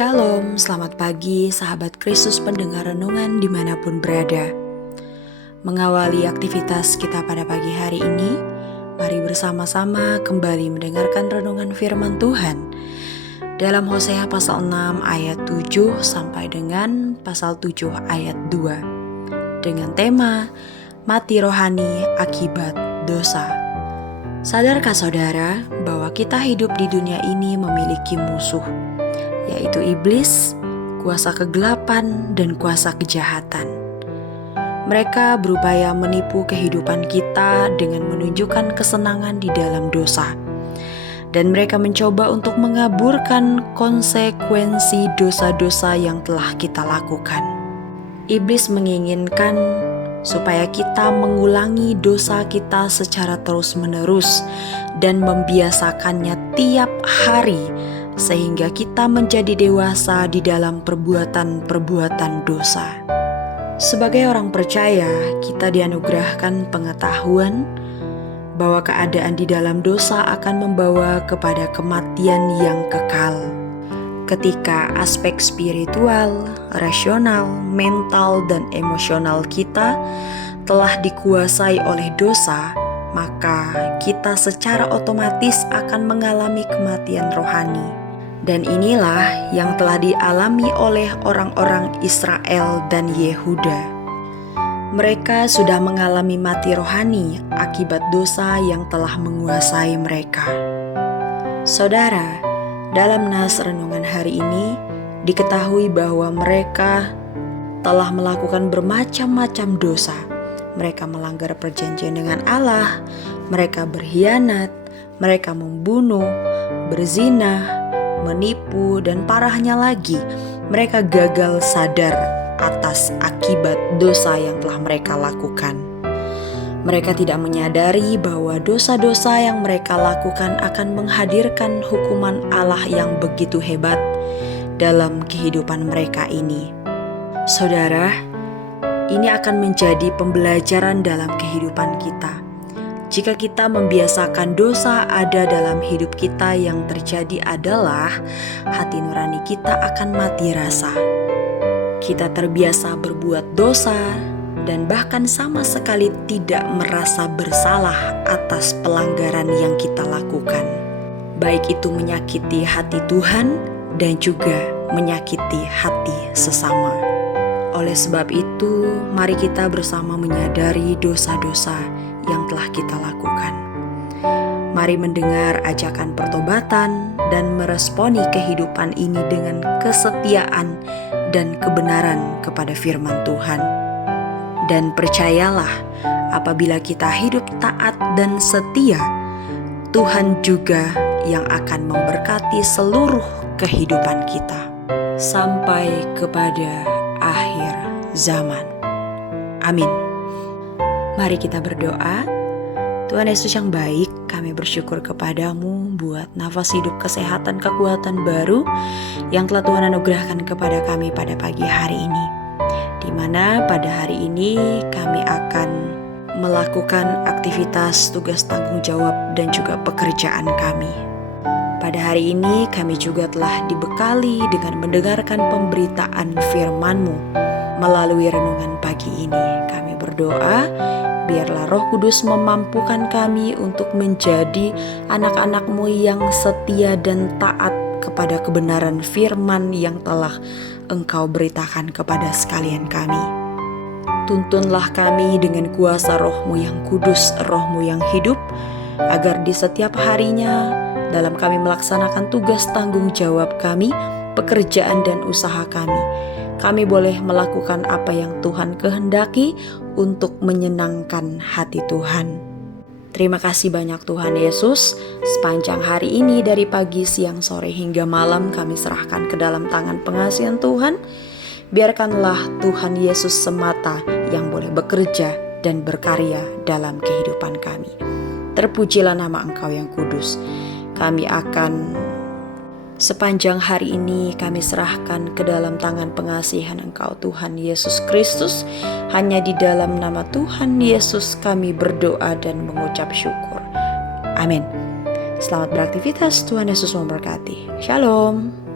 Shalom, selamat pagi sahabat Kristus pendengar renungan dimanapun berada. Mengawali aktivitas kita pada pagi hari ini, mari bersama-sama kembali mendengarkan renungan firman Tuhan dalam Hosea pasal 6 ayat 7 sampai dengan pasal 7 ayat 2 dengan tema mati rohani akibat dosa. Sadarkah saudara bahwa kita hidup di dunia ini memiliki musuh, yaitu iblis, kuasa kegelapan, dan kuasa kejahatan. Mereka berupaya menipu kehidupan kita dengan menunjukkan kesenangan di dalam dosa. Dan mereka mencoba untuk mengaburkan konsekuensi dosa-dosa yang telah kita lakukan. Iblis menginginkan supaya kita mengulangi dosa kita secara terus-menerus dan membiasakannya tiap hari, sehingga kita menjadi dewasa di dalam perbuatan-perbuatan dosa. Sebagai orang percaya, kita dianugerahkan pengetahuan bahwa keadaan di dalam dosa akan membawa kepada kematian yang kekal. Ketika aspek spiritual, rasional, mental, dan emosional kita telah dikuasai oleh dosa, maka kita secara otomatis akan mengalami kematian rohani. Dan inilah yang telah dialami oleh orang-orang Israel dan Yehuda. Mereka sudah mengalami mati rohani akibat dosa yang telah menguasai mereka. Saudara, dalam nas renungan hari ini diketahui bahwa mereka telah melakukan bermacam-macam dosa. Mereka melanggar perjanjian dengan Allah, mereka berkhianat, mereka membunuh, berzina, menipu, dan parahnya lagi, mereka gagal sadar atas akibat dosa yang telah mereka lakukan. Mereka tidak menyadari bahwa dosa-dosa yang mereka lakukan akan menghadirkan hukuman Allah yang begitu hebat dalam kehidupan mereka ini. Saudara, ini akan menjadi pembelajaran dalam kehidupan kita. Jika kita membiasakan dosa ada dalam hidup kita, yang terjadi adalah hati nurani kita akan mati rasa. Kita terbiasa berbuat dosa dan bahkan sama sekali tidak merasa bersalah atas pelanggaran yang kita lakukan. Baik itu menyakiti hati Tuhan dan juga menyakiti hati sesama. Oleh sebab itu, mari kita bersama menyadari dosa-dosa yang telah kita lakukan. Mari mendengar ajakan pertobatan dan meresponi kehidupan ini dengan kesetiaan dan kebenaran kepada firman Tuhan. Dan percayalah, apabila kita hidup taat dan setia, Tuhan juga yang akan memberkati seluruh kehidupan kita sampai kepada akhir zaman. Amin. Mari kita berdoa. Tuhan Yesus yang baik, kami bersyukur kepadamu buat nafas hidup, kesehatan, kekuatan baru yang telah Tuhan anugerahkan kepada kami pada pagi hari ini, di mana pada hari ini kami akan melakukan aktivitas tugas tanggung jawab dan juga pekerjaan kami. Pada hari ini kami juga telah dibekali dengan mendengarkan pemberitaan firman-Mu melalui renungan pagi ini. Kami berdoa, biarlah Roh Kudus memampukan kami untuk menjadi anak-anak-Mu yang setia dan taat kepada kebenaran firman yang telah Engkau beritakan kepada sekalian kami. Tuntunlah kami dengan kuasa Roh-Mu yang kudus, Roh-Mu yang hidup, agar di setiap harinya dalam kami melaksanakan tugas tanggung jawab kami, pekerjaan dan usaha kami boleh melakukan apa yang Tuhan kehendaki untuk menyenangkan hati Tuhan. Terima kasih banyak Tuhan Yesus. Sepanjang hari ini dari pagi, siang, sore hingga malam kami serahkan ke dalam tangan pengasihan Tuhan. Biarkanlah Tuhan Yesus semata yang boleh bekerja dan berkarya dalam kehidupan kami. Terpujilah nama Engkau yang kudus. Kami akan sepanjang hari ini kami serahkan ke dalam tangan pengasihan Engkau Tuhan Yesus Kristus. Hanya di dalam nama Tuhan Yesus kami berdoa dan mengucap syukur. Amin. Selamat beraktivitas, Tuhan Yesus memberkati. Shalom.